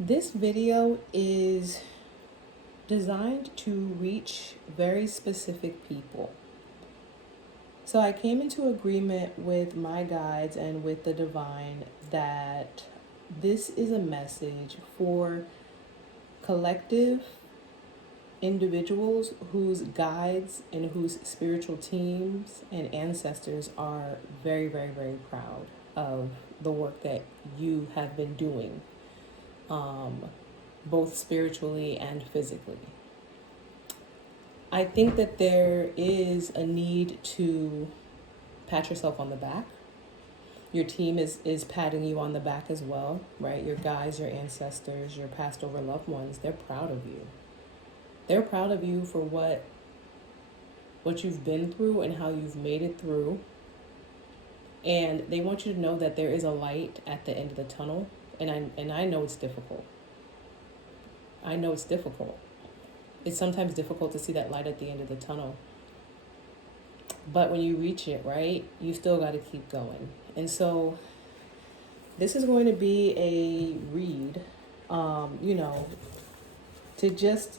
This video is designed to reach very specific people. So I came into agreement with my guides and with the divine that this is a message for collective individuals whose guides and whose spiritual teams and ancestors are very, very, very proud of the work that you have been doing, both spiritually and physically. I think that there is a need to pat yourself on the back. Your team is patting you on the back as well, right? Your guides, your ancestors, your passed over loved ones, they're proud of you. They're proud of you for what you've been through and how you've made it through. And they want you to know that there is a light at the end of the tunnel. And I know it's difficult. I know it's difficult. It's sometimes difficult to see that light at the end of the tunnel. But when you reach it, right, you still got to keep going. And so this is going to be a read, to just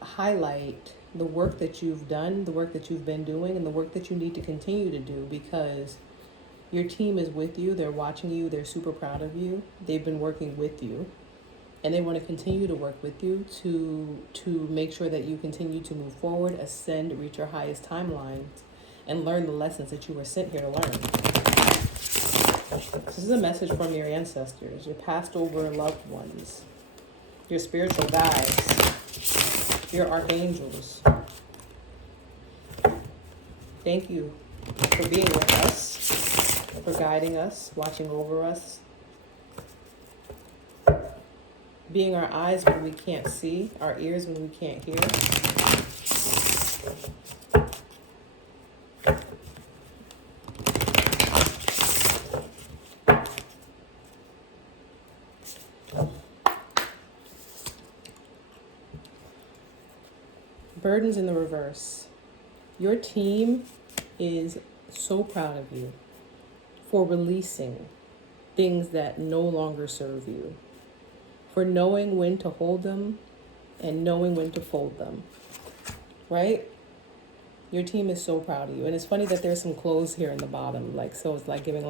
highlight the work that you've done, the work that you've been doing, and the work that you need to continue to do, because your team is with you. They're watching you. They're super proud of you. They've been working with you. And they want to continue to work with you to make sure that you continue to move forward, ascend, reach your highest timelines, and learn the lessons that you were sent here to learn. This is a message from your ancestors, your passed over loved ones, your spiritual guides, your archangels. Thank you for being with us, for guiding us, watching over us, being our eyes when we can't see, our ears when we can't hear. Burdens in the reverse. Your team is so proud of you for releasing things that no longer serve you, for knowing when to hold them and knowing when to fold them, right? Your team is so proud of you. And it's funny that there's some clothes here in the bottom, so it's like giving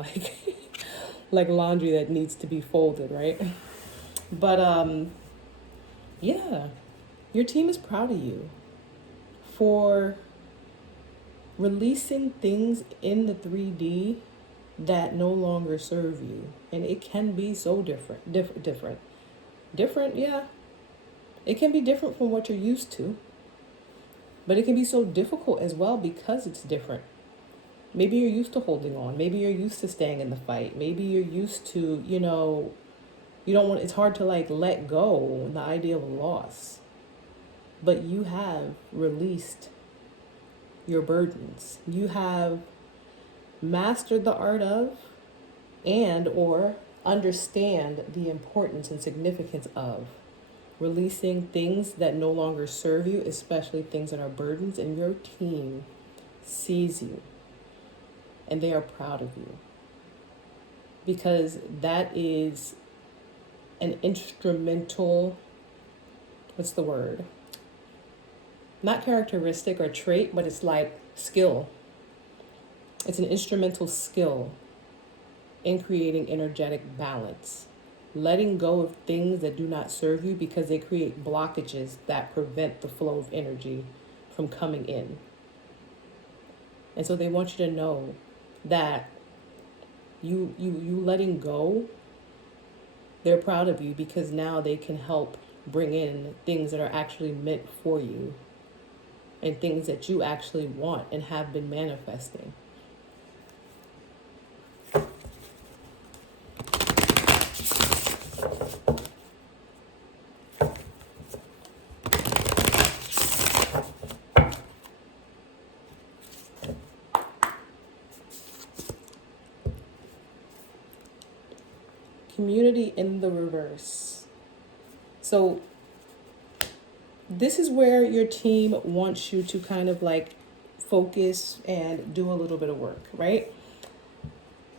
like laundry that needs to be folded, right? But yeah, your team is proud of you for releasing things in the 3D that no longer serve you. And it can be so different, yeah. It can be different from what you're used to, but it can be so difficult as well because it's different. Maybe you're used to holding on. Maybe you're used to staying in the fight. Maybe you're used to, you don't want, it's hard to let go, the idea of loss. But you have released your burdens. You have mastered the art of or understand the importance and significance of releasing things that no longer serve you, especially things that are burdens, and your team sees you and they are proud of you, because that is an instrumental, what's the word? Not characteristic or trait, but it's like skill. It's an instrumental skill in creating energetic balance, letting go of things that do not serve you because they create blockages that prevent the flow of energy from coming in. And so they want you to know that you letting go, they're proud of you, because now they can help bring in things that are actually meant for you and things that you actually want and have been manifesting. Community in the reverse. So this is where your team wants you to kind of focus and do a little bit of work, right?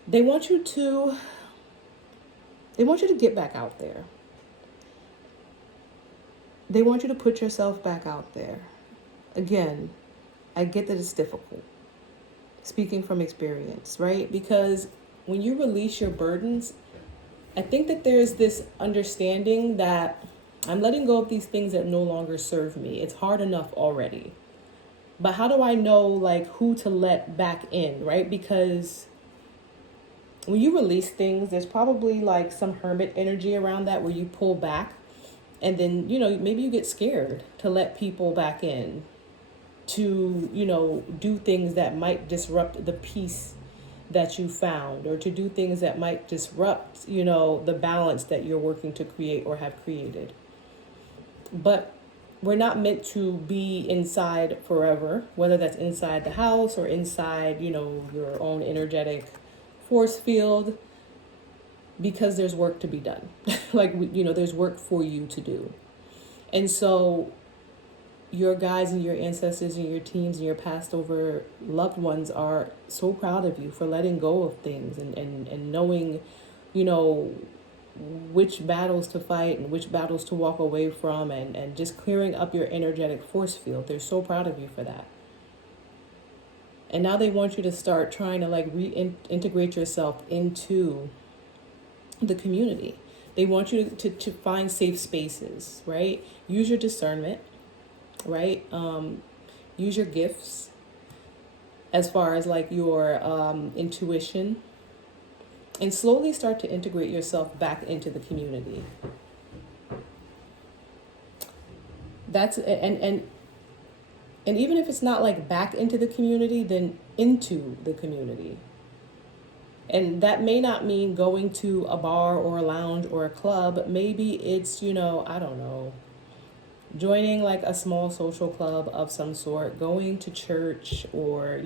They want you to get back out there. They want you to put yourself back out there. Again, I get that it's difficult. Speaking from experience, right? Because when you release your burdens, I think that there's this understanding that I'm letting go of these things that no longer serve me. It's hard enough already. But how do I know like who to let back in, right? Because when you release things, there's probably like some hermit energy around that where you pull back, and then, maybe you get scared to let people back in to, do things that might disrupt the peace that you found, or to do things that might disrupt, the balance that you're working to create or have created. But we're not meant to be inside forever, whether that's inside the house or inside, your own energetic force field, because there's work to be done. There's work for you to do. And so your guides and your ancestors and your teams and your passed over loved ones are so proud of you for letting go of things and knowing, which battles to fight and which battles to walk away from, and just clearing up your energetic force field. They're so proud of you for that. And now they want you to start trying to like reintegrate yourself into the community. They want you to find safe spaces, right? Use your discernment, right? Use your gifts as far as like your intuition, and slowly start to integrate yourself back into the community. That's and even if it's not like back into the community, then into the community. And that may not mean going to a bar or a lounge or a club. Maybe it's, I don't know, joining like a small social club of some sort, going to church, or,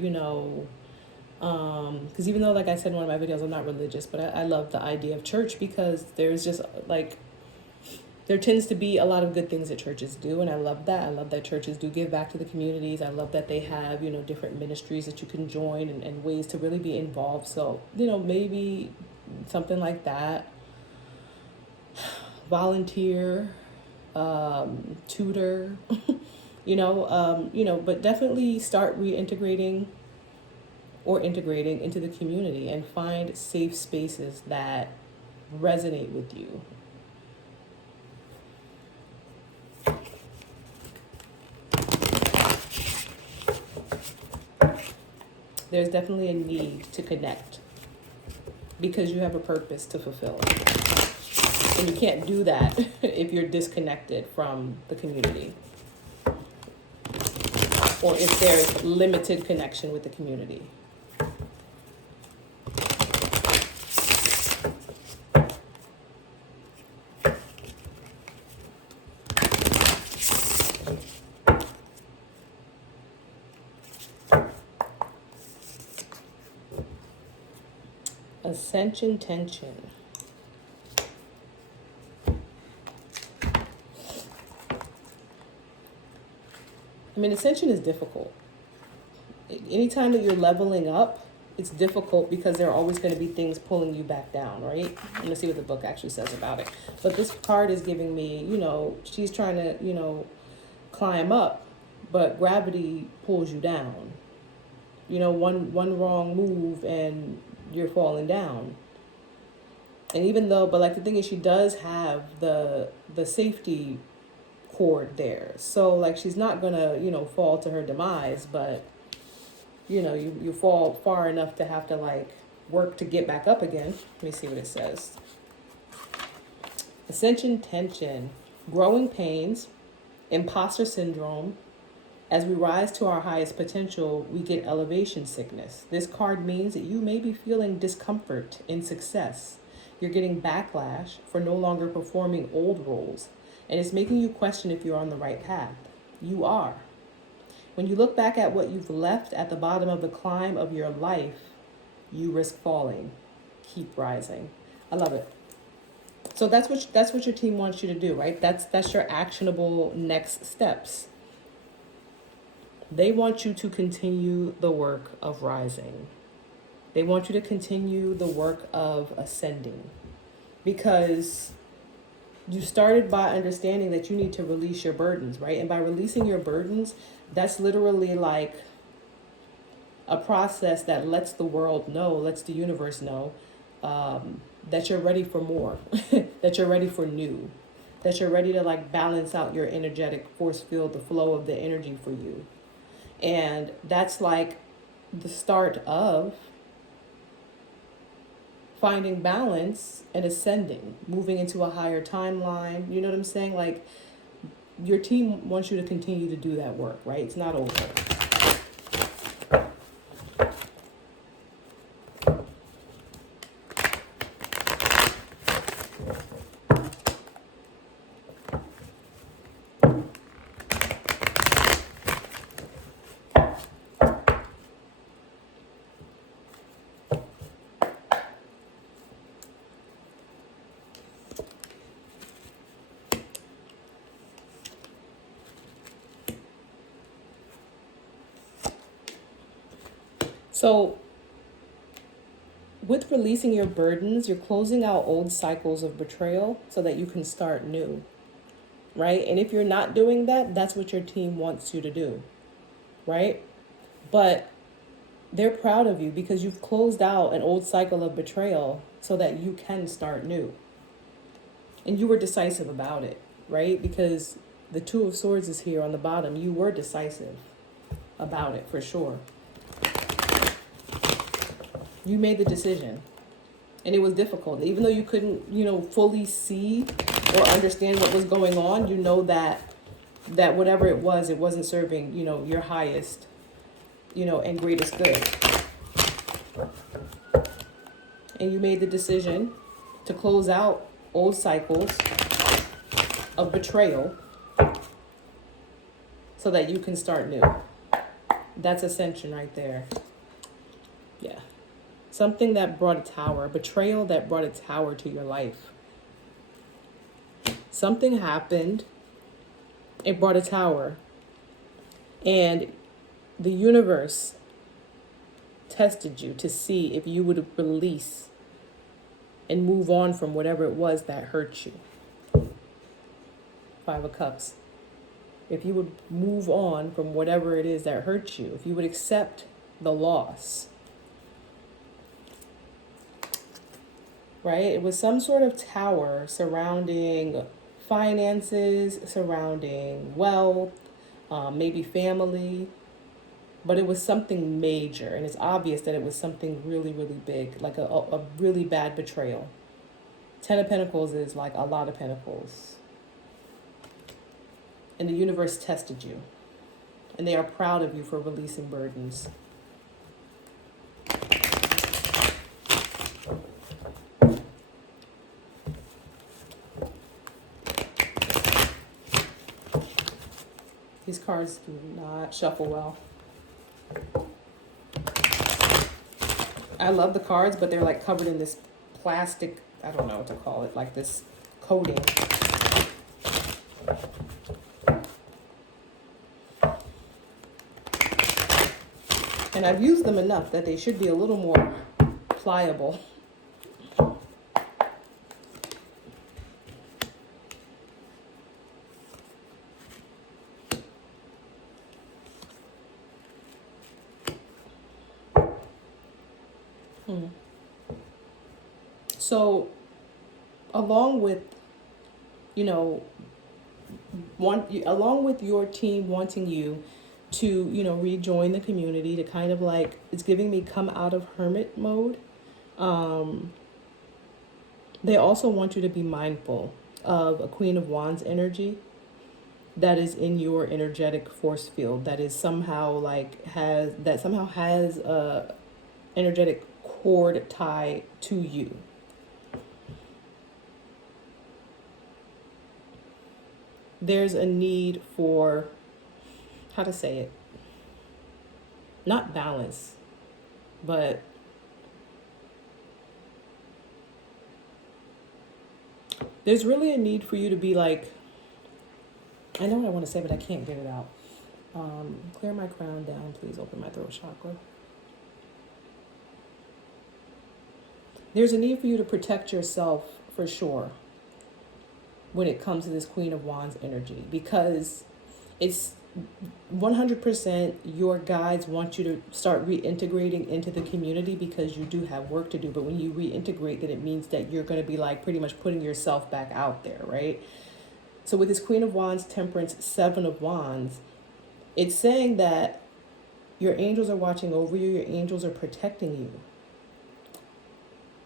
because even though, like I said in one of my videos, I'm not religious, but I love the idea of church, because there's just like, there tends to be a lot of good things that churches do, and I love that. I love that churches do give back to the communities. I love that they have, different ministries that you can join, and ways to really be involved. So, maybe something like that. Volunteer, tutor, but definitely start reintegrating or integrating into the community, and find safe spaces that resonate with you. There's definitely a need to connect, because you have a purpose to fulfill. And you can't do that if you're disconnected from the community, or if there's limited connection with the community. Ascension tension. Ascension is difficult. Anytime that you're leveling up, it's difficult, because there are always going to be things pulling you back down, right? I'm going to see what the book actually says about it. But this card is giving me, she's trying to, climb up, but gravity pulls you down. One wrong move and you're falling down. And even though, but like the thing is, she does have the safety cord there. So like she's not gonna, fall to her demise, but you fall far enough to have to like work to get back up again. Let me see what it says. Ascension tension, growing pains, imposter syndrome. As we rise to our highest potential, we get elevation sickness. This card means that you may be feeling discomfort in success. You're getting backlash for no longer performing old roles, and it's making you question if you're on the right path. You are. When you look back at what you've left at the bottom of the climb of your life, you risk falling. Keep rising. I love it. So that's what your team wants you to do, right? That's your actionable next steps. They want you to continue the work of rising. They want you to continue the work of ascending, because You started by understanding that you need to release your burdens, right? And by releasing your burdens, that's literally like a process that lets the world know, lets the universe know, that you're ready for more, that you're ready for new, that you're ready to like balance out your energetic force field, the flow of the energy for you. And that's like the start of finding balance and ascending, moving into a higher timeline. You know what I'm saying? Like, your team wants you to continue to do that work, right? It's not over. So, with releasing your burdens, you're closing out old cycles of betrayal so that you can start new, right? And if you're not doing that, that's what your team wants you to do, right? But they're proud of you because you've closed out an old cycle of betrayal so that you can start new. And you were decisive about it, right? Because the Two of Swords is here on the bottom. You were decisive about it for sure. You made the decision. And it was difficult. Even though you couldn't, fully see or understand what was going on, you know that whatever it wasn't serving, your highest, and greatest good. And you made the decision to close out old cycles of betrayal so that you can start new. That's ascension right there. Yeah. Something that brought a tower, betrayal that brought a tower to your life. Something happened, it brought a tower, and the universe tested you to see if you would release and move on from whatever it was that hurt you. Five of Cups. If you would move on from whatever it is that hurt you, if you would accept the loss. Right? It was some sort of tower surrounding finances, surrounding wealth, maybe family. But it was something major, and it's obvious that it was something really, really big, like a really bad betrayal. Ten of Pentacles is like a lot of pentacles. And the universe tested you. And they are proud of you for releasing burdens. These cards do not shuffle well. I love the cards, but they're like covered in this plastic, I don't know what to call it, like this coating. And I've used them enough that they should be a little more pliable. So, along with, along with your team wanting you to, rejoin the community, to kind of like, it's giving me come out of hermit mode. They also want you to be mindful of a Queen of Wands energy that is in your energetic force field, that is somehow has a energetic cord tie to you. There's a need for, how to say it, not balance, but there's really a need for you to be like, I know what I want to say, but I can't get it out. Clear my crown down, please. Open my throat chakra. There's a need for you to protect yourself for sure. when it comes to this Queen of Wands energy, because it's 100% your guides want you to start reintegrating into the community, because you do have work to do. But when you reintegrate, then it means that you're going to be like pretty much putting yourself back out there, right? So with this Queen of Wands, Temperance, Seven of Wands, it's saying that your angels are watching over you, your angels are protecting you.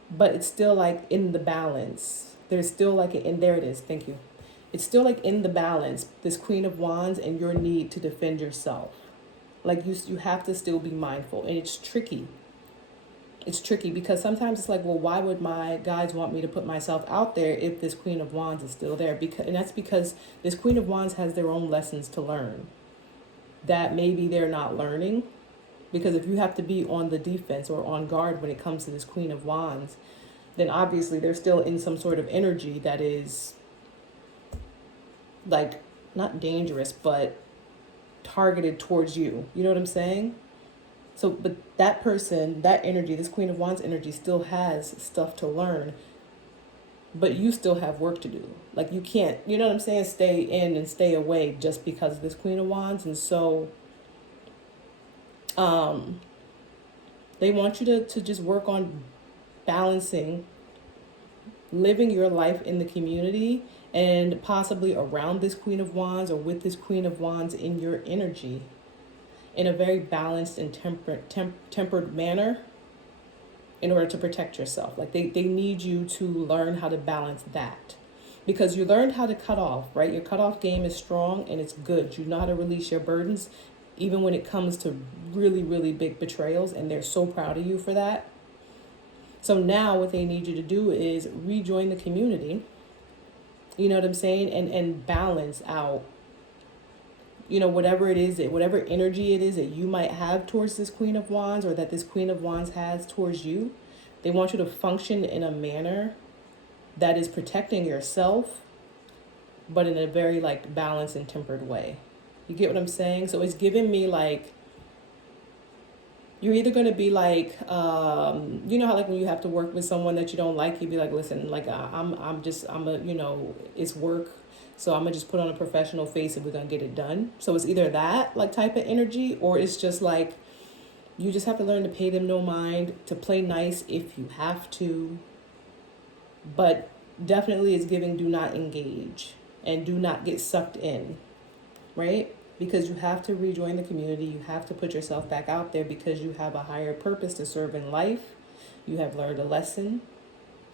But it's still like in the balance. There's still like, and there it is, thank you. It's still like in the balance, this Queen of Wands and your need to defend yourself. Like you have to still be mindful, and it's tricky. It's tricky because sometimes it's like, well, why would my guides want me to put myself out there if this Queen of Wands is still there? And that's because this Queen of Wands has their own lessons to learn that maybe they're not learning. Because if you have to be on the defense or on guard when it comes to this Queen of Wands, then obviously they're still in some sort of energy that is like not dangerous, but targeted towards you. You know what I'm saying? So, but that person, that energy, this Queen of Wands energy still has stuff to learn, but you still have work to do. Like you can't, you know what I'm saying, stay in and stay away just because of this Queen of Wands. And so they want you to just work on balancing living your life in the community and possibly around this Queen of Wands or with this Queen of Wands in your energy in a very balanced and tempered manner in order to protect yourself. Like they need you to learn how to balance that, because you learned how to cut off, right? Your cutoff game is strong and it's good. You know how to release your burdens, even when it comes to really, really big betrayals, and they're so proud of you for that. So now what they need you to do is rejoin the community, you know what I'm saying, and balance out, you know, whatever it is, whatever energy it is that you might have towards this Queen of Wands or that this Queen of Wands has towards you. They want you to function in a manner that is protecting yourself, but in a very like balanced and tempered way. You get what I'm saying? So it's giving me like, you're either going to be like, you know how like when you have to work with someone that you don't like, you'd be like, listen, like I'm a, you know, it's work. So I'm gonna just put on a professional face and we're gonna get it done. So it's either that like type of energy, or it's just like, you just have to learn to pay them no mind, to play nice if you have to. But definitely it's giving do not engage and do not get sucked in, right? Because you have to rejoin the community. You have to put yourself back out there because you have a higher purpose to serve in life. You have learned a lesson.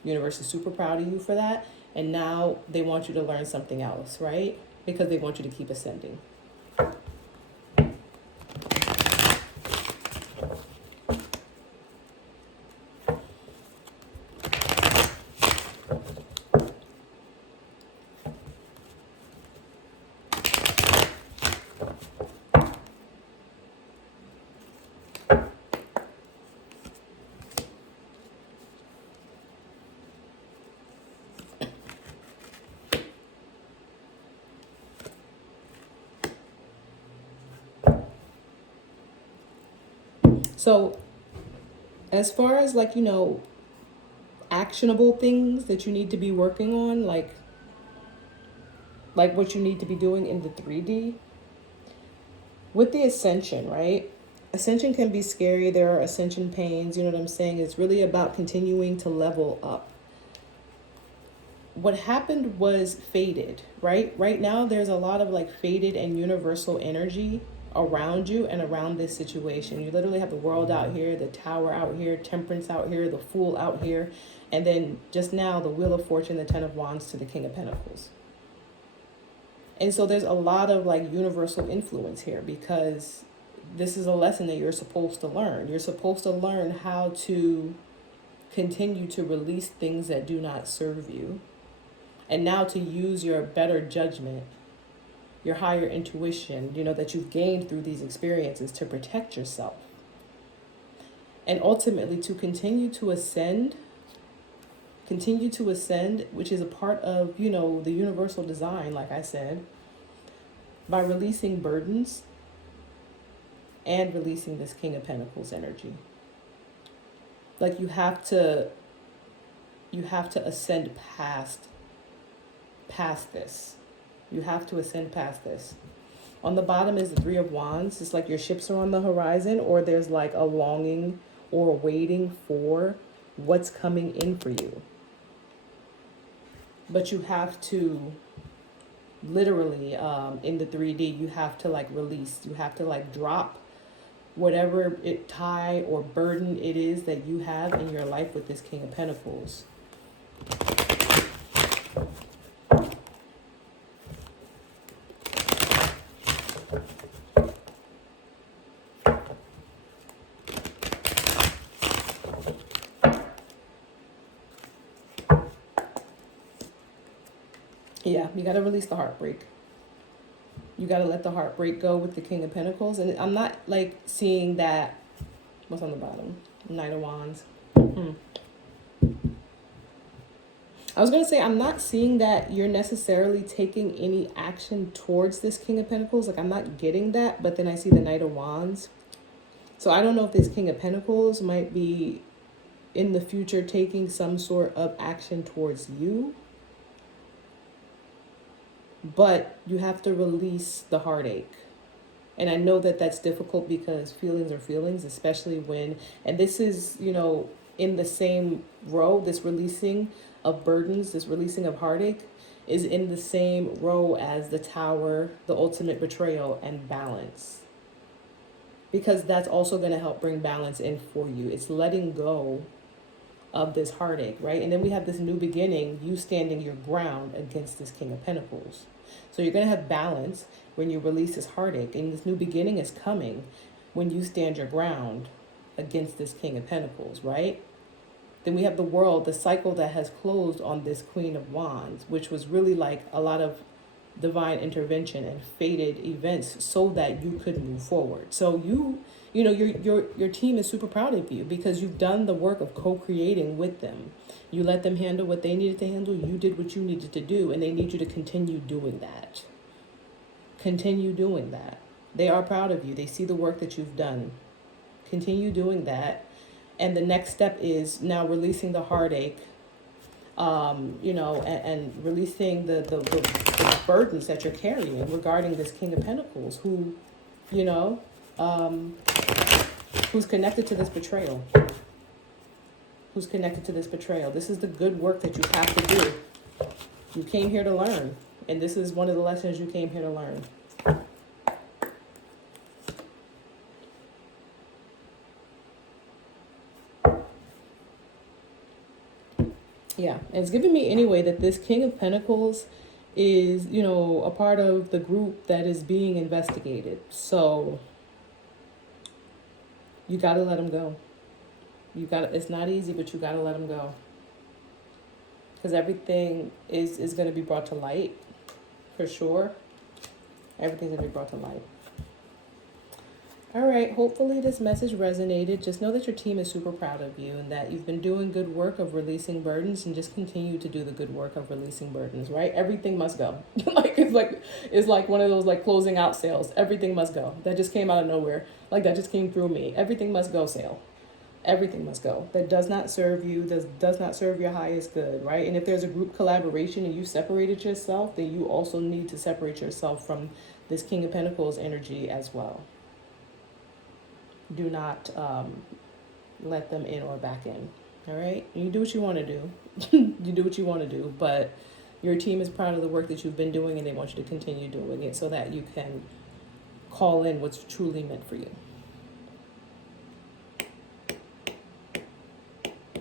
Universe is super proud of you for that. And now they want you to learn something else, right? Because they want you to keep ascending. So as far as like, you know, actionable things that you need to be working on, like what you need to be doing in the 3D with the ascension, right? Ascension can be scary. There are ascension pains, you know what I'm saying? It's really about continuing to level up. What happened was faded, right? Right now, there's a lot of like faded and universal energy around you and around this situation. You literally have the World out here, the Tower out here, Temperance out here, the Fool out here, and then just now the Wheel of Fortune, the Ten of Wands to the King of Pentacles. And so there's a lot of like universal influence here, because this is a lesson that you're supposed to learn. You're supposed to learn how to continue to release things that do not serve you, and now to use your better judgment, your higher intuition, you know, that you've gained through these experiences to protect yourself. And ultimately to continue to ascend, which is a part of, you know, the universal design, like I said, by releasing burdens and releasing this King of Pentacles energy. Like you have to ascend past past this. You have to ascend past this. On the bottom is the Three of Wands. It's like your ships are on the horizon, or there's like a longing or waiting for what's coming in for you. But you have to literally, in the 3D, you have to like release. You have to like drop whatever tie or burden it is that you have in your life with this King of Pentacles. Yeah, you got to release the heartbreak. You got to let the heartbreak go with the King of Pentacles. And I'm not like seeing that. What's on the bottom? Knight of Wands. I was going to say, I'm not seeing that you're necessarily taking any action towards this King of Pentacles. Like, I'm not getting that. But then I see the Knight of Wands. So I don't know if this King of Pentacles might be in the future taking some sort of action towards you. But you have to release the heartache. And I know that that's difficult because feelings are feelings, especially when, and this is, you know, in the same row, this releasing of burdens, this releasing of heartache is in the same row as the Tower, the ultimate betrayal, and balance. Because that's also going to help bring balance in for you. It's letting go of this heartache, right? And then we have this new beginning, you standing your ground against this King of Pentacles. So you're going to have balance when you release this heartache, and this new beginning is coming when you stand your ground against this King of Pentacles, right? Then we have the World, the cycle that has closed on this Queen of Wands, which was really like a lot of divine intervention and fated events so that you could move forward. So you know, your team is super proud of you because you've done the work of co-creating with them. You let them handle what they needed to handle. You did what you needed to do, and they need you to continue doing that. Continue doing that. They are proud of you. They see the work that you've done. Continue doing that. And the next step is now releasing the heartache, you know, and releasing the burdens that you're carrying regarding this King of Pentacles who, you know, who's connected to this betrayal. Who's connected to this betrayal. This is the good work that you have to do. You came here to learn. And this is one of the lessons you came here to learn. Yeah, and it's giving me anyway that this King of Pentacles is, you know, a part of the group that is being investigated. So you got to let him go. It's not easy, but you got to let him go. Because everything is going to be brought to light, for sure. Everything's going to be brought to light. All right, hopefully this message resonated. Just know that your team is super proud of you and that you've been doing good work of releasing burdens, and just continue to do the good work of releasing burdens, right? Everything must go. It's like one of those like closing out sales. Everything must go. That just came out of nowhere. Like that just came through me. Everything must go sale. Everything must go. That does not serve you, does not serve your highest good, right? And if there's a group collaboration and you separated yourself, then you also need to separate yourself from this King of Pentacles energy as well. Do not let them in or back in. All right? You do what you want to do. You do what you want to do. But your team is proud of the work that you've been doing, and they want you to continue doing it so that you can call in what's truly meant for you.